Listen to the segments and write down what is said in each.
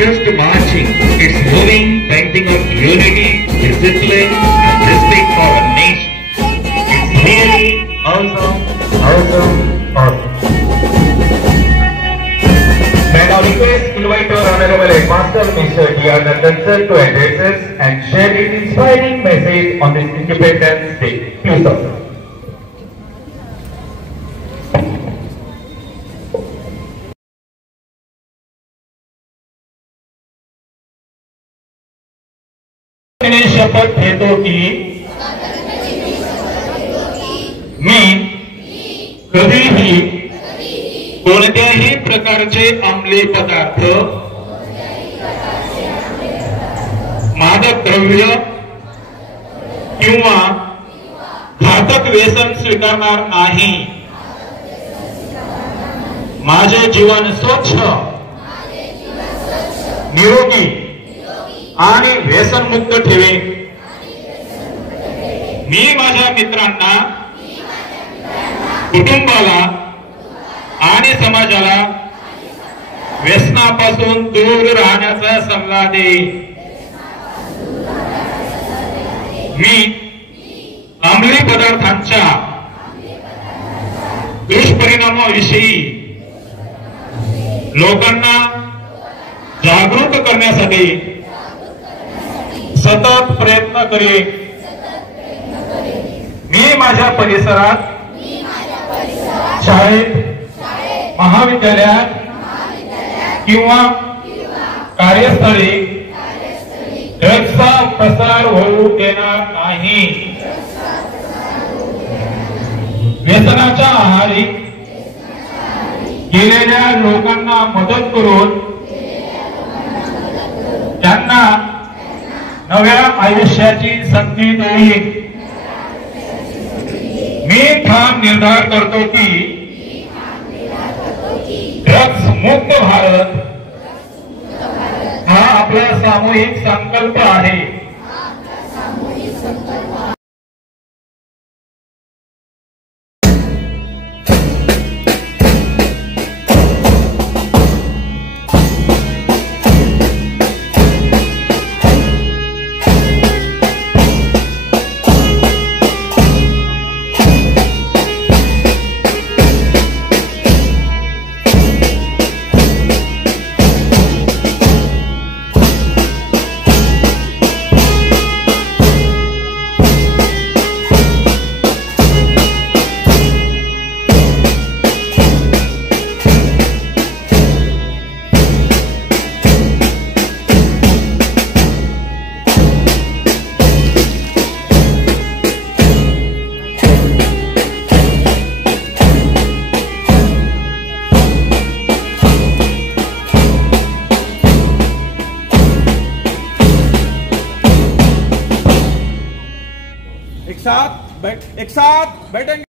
just marching. It's moving, painting of unity, discipline, and respect for our nation. It's really awesome, awesome, awesome. May I request invite our Honorable Headmaster Mr. D.R. Nandan sir to address us and share his inspiring message on this Independence Day. Please, sir. शपथ घेतो की मी कधीही कोणत्याही प्रकारचे अंमली पदार्थ, मादक द्रव्य किंवा घातक व्यसन स्वीकारणार नाही. माझे जीवन स्वच्छ, निरोगी आणि व्यसनमुक्त ठेवे. मी माझ्या मित्रांना, कुटुंबाला आणि समाजाला व्यसनापासून दूर राहण्याचा सल्ला देईन. मी अंमली पदार्थांच्या दुष्परिणामाविषयी लोकांना जागरूक करण्यासाठी सतत प्रयत्न करेन. मी माझ्या परिसरात, शाळेत, महाविद्यालयात किंवा कार्यस्थळी ड्रग्सचा प्रसार होऊ देणार नाही. व्यसनाच्या आहारी गेलेल्या लोकांना मदत करून त्यांना नव्या आयुष्याची संधी देईन. मी ठाम निर्धार करतो की ड्रग्स मुक्त भारत हा आपला सामूहिक संकल्प आहे. एक साथ बैठेंगे.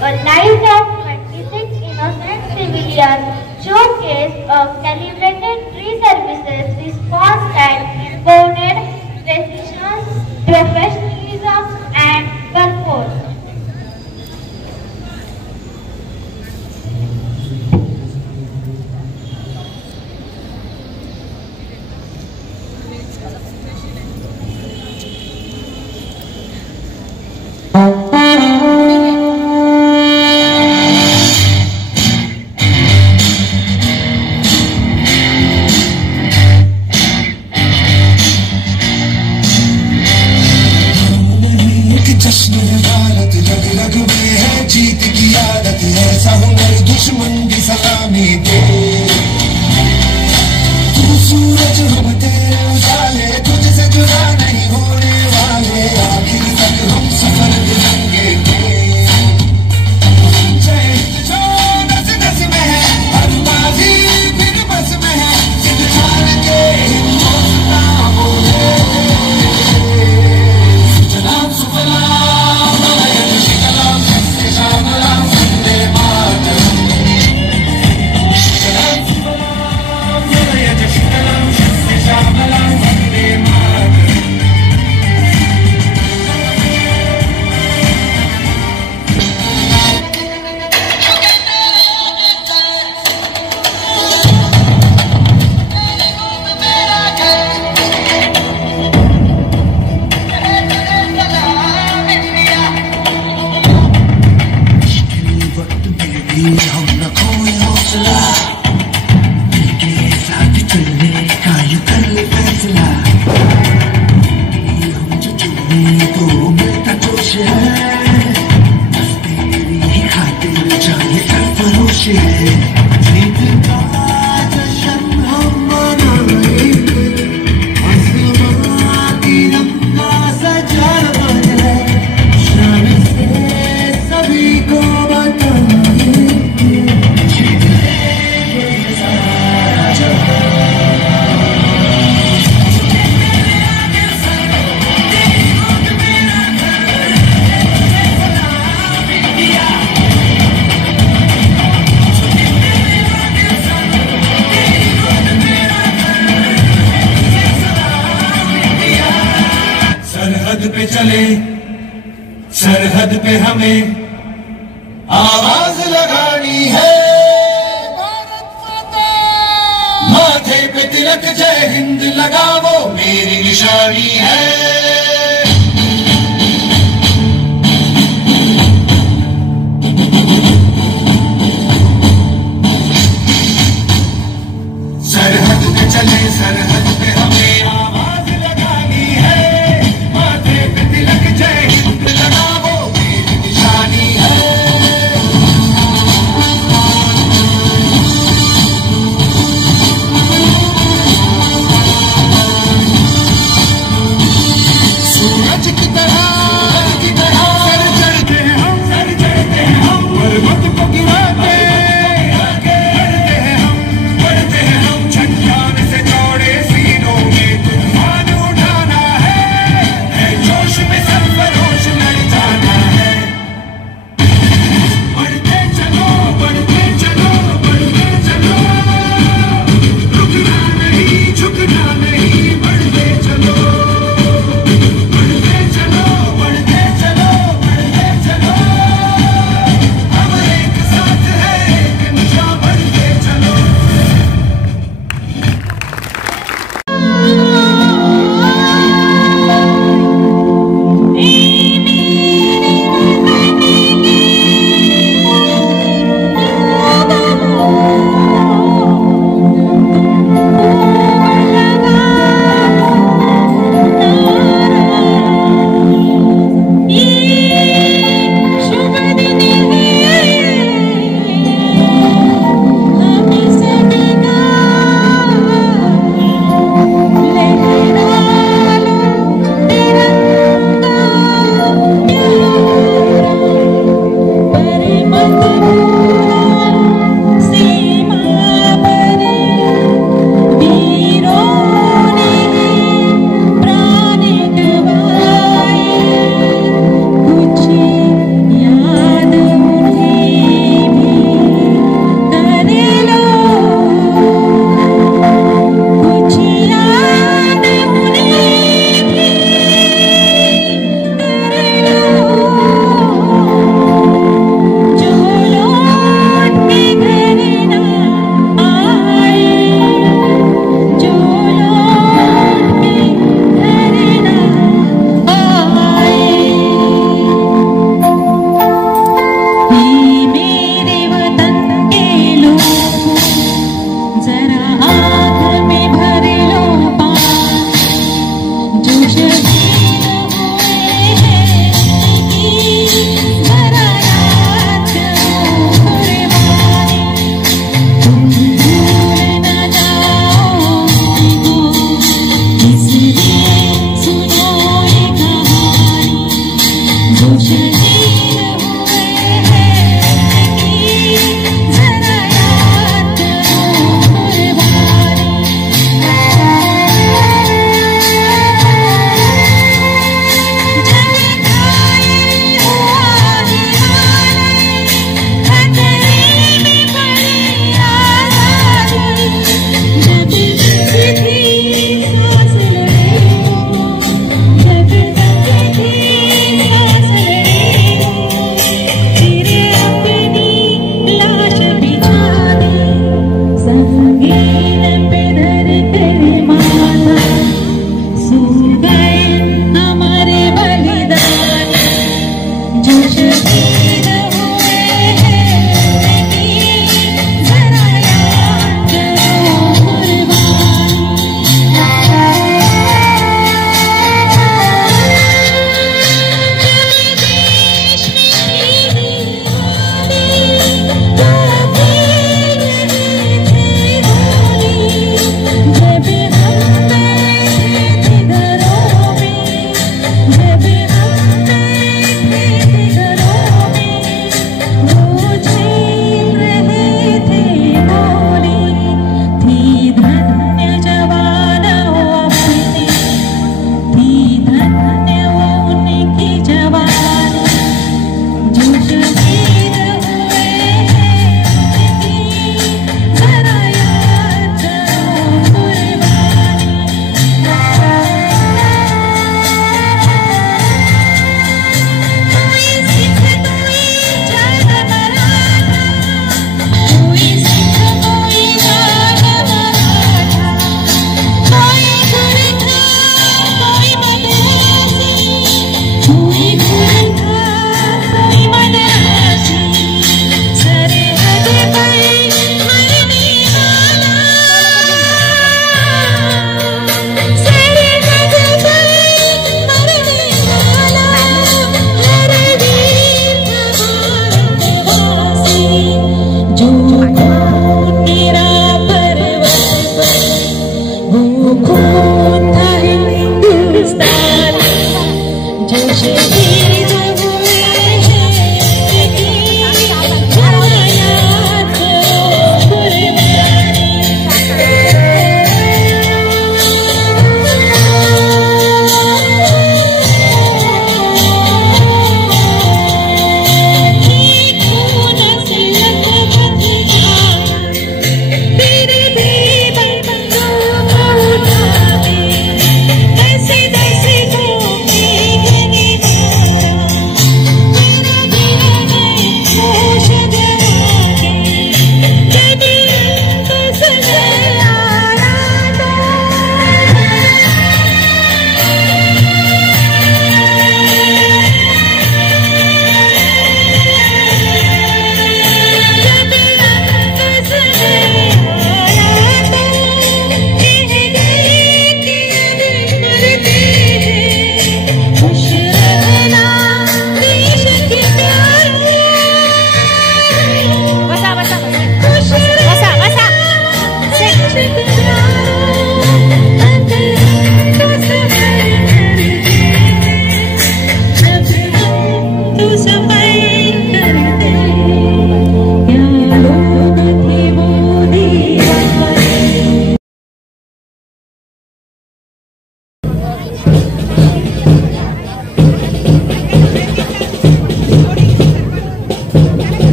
a life of 26 innocent civilians showcased a calibrated pre-services response that embodied precision, professionalism, and purpose. जश्न भारत रग रग में है जीत की आदत, ऐसा हुनर दुश्मन की सलामी दे। तू सूरज हम तेरे उजाले, तुझसे जुदा नहीं होने वाले, आखिर तक हम सफर दिलेंगे। जय हिंद जो नस नस में है, हर बाजी फिर बस में है, सिद्ध ठान के हिंदुस्तान बोले। सुजलाम सुफलाम मलयज शीतलाम श्यामलाम वंदे मातरम। सुजलाम सुफलाम मलयज शीतलाम श्यामलाम वंदे मातरम। हम न खोए हौसला, के साथ चलने का यू कर ले फैसला। हम जो चुने तो मिलता जोश है, बस तेरी ही खातिर जाने का फरोश है। जीत का जश्न हम मनाएंगे, आसमां तिरंगा सजा है, शान से सभी को बताएंगे। सरहद पे चले, सरहद पे हमें आवाज लगानी है। भारत माता, माथे पे तिलक जय हिंद लगावो मेरी निशानी है। सरहद पे चले, सरहद पे हमें आवाज लगानी है। माथे पे तिलक जय हिंद लगावो मेरी निशानी है।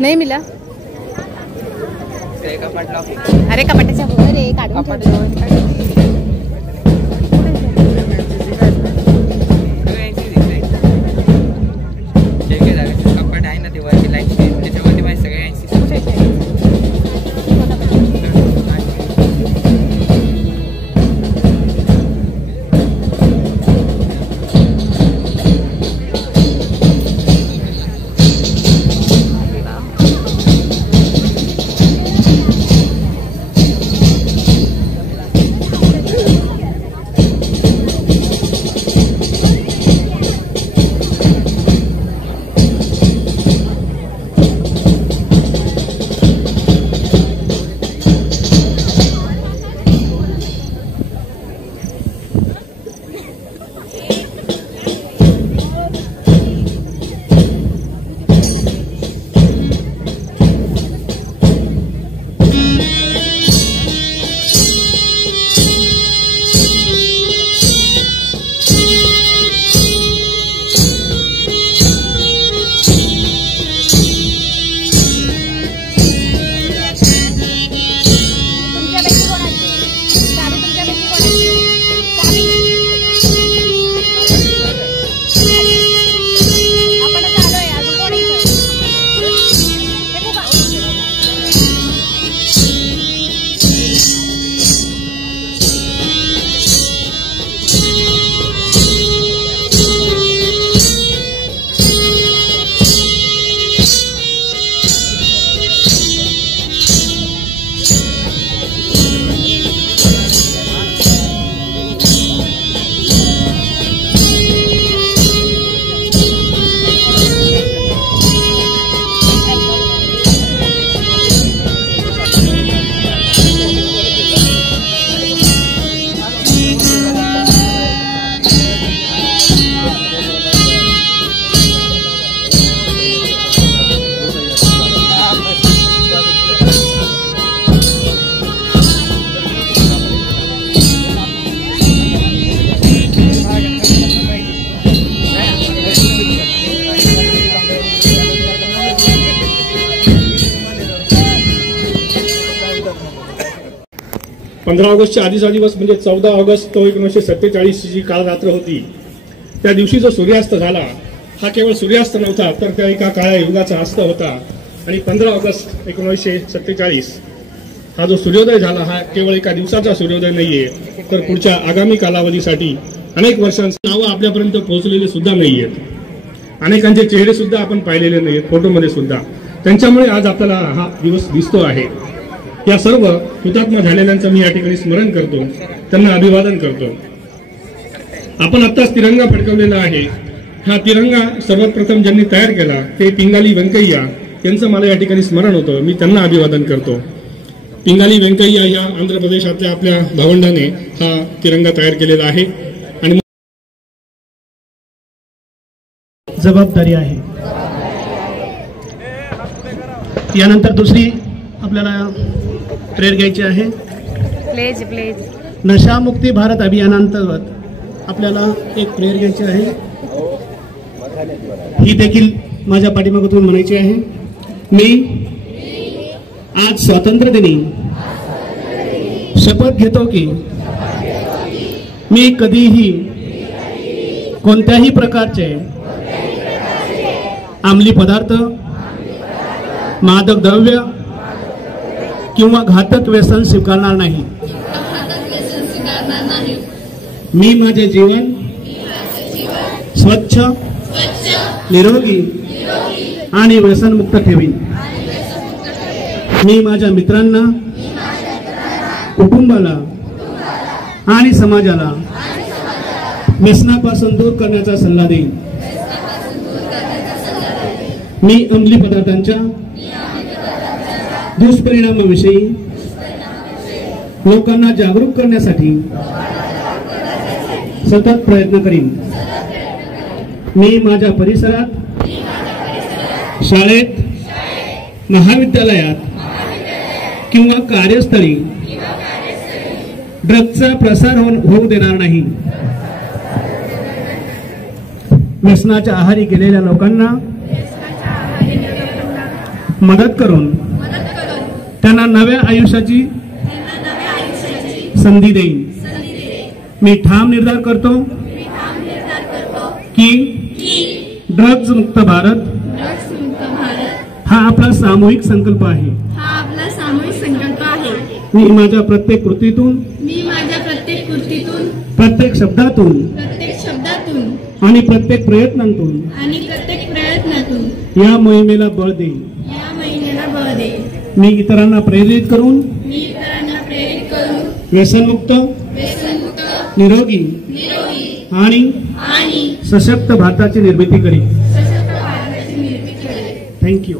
नहीं मिला। अरे कपाटाच्या वर काढून कपाट आहे ना ते वरची लाईट त्याच्यामध्ये माझे सगळ्यांची 15 ऑगस्टच्या आधीचा दिवस म्हणजे 14 ऑगस्ट 1947 जी काल रात्र होती, त्या दिवशी जो सूर्यास्त झाला हा केवळ सूर्यास्त नव्हता तर त्या एका काळ्या युगाचा अस्त होता. आणि 15 ऑगस्ट 1947 हा जो सूर्योदय झाला हा केवळ एका दिवसाचा सूर्योदय नाहीये, तर पुढच्या आगामी कालावधीसाठी अनेक वर्षांची नावं आपल्यापर्यंत पोहोचलेली सुद्धा नाहीयेत. अनेकांचे चेहरे सुद्धा आपण पाहिलेले नाहीत फोटोमध्ये सुद्धा. त्यांच्यामुळे आज आपल्याला हा दिवस दिसतो आहे. या सर्व हुतात्मा झालेल्यांचं मी या ठिकाणी स्मरण करतो, त्यांना अभिवादन करतो. आपण आत्ताच तिरंगा फडकवलेला आहे. हा तिरंगा सर्वात प्रथम ज्यांनी तयार केला ते पिंगाली व्यंकय्या यांचं मला या ठिकाणी स्मरण होतं. मी त्यांना अभिवादन करतो. पिंगाली व्यंकय्या या आंध्र प्रदेशातल्या आपल्या भावंडाने हा तिरंगा तयार केलेला आहे आणि जबाबदारी आहे. यानंतर दुसरी आपल्याला प्रेयर घ्यायची आहे. प्लेज नशामुक्ती भारत अभियानांतर्गत आपल्याला एक प्रेयर घ्यायची आहे. ही देखील माझ्या पाठीमागून म्हणायची आहे. मी आज स्वातंत्र्य दिनी शपथ घेतो की मी कधीही कोणत्याही प्रकारचे अंमली पदार्थ, मादक द्रव्य किंवा घातक व्यसन स्वीकारणार नाही. मी माझे जीवन स्वच्छ, निरोगी आणि व्यसनमुक्त ठेवीन. मी माझ्या मित्रांना, कुटुंबाला आणि समाजाला व्यसनापासून दूर करण्याचा सल्ला देईन. मी अंमली पदार्थांच्या दुष्परिणामाविषयी लोकांना जागरूक करण्यासाठी सतत प्रयत्न करीन. मी माझ्या परिसरात, शाळेत, महाविद्यालयात किंवा कार्यस्थळी ड्रग्जचा प्रसार होऊ देणार नाही. व्यसनाच्या आहारी गेलेल्या लोकांना मदत करून त्यांना नव्या आयुष्याची संधी देईन. मी ठाम निर्धार करतो की ड्रग्ज मुक्त भारत हा आपला सामूहिक संकल्प आहे. मी माझ्या प्रत्येक कृतीतून प्रत्येक शब्दातून आणि प्रत्येक प्रयत्नातून या मोहिमेला बळ देईन. मी इतरांना प्रेरित करून व्यसनमुक्त, निरोगी आणि सशक्त भारताची निर्मिती करीन. थँक्यू.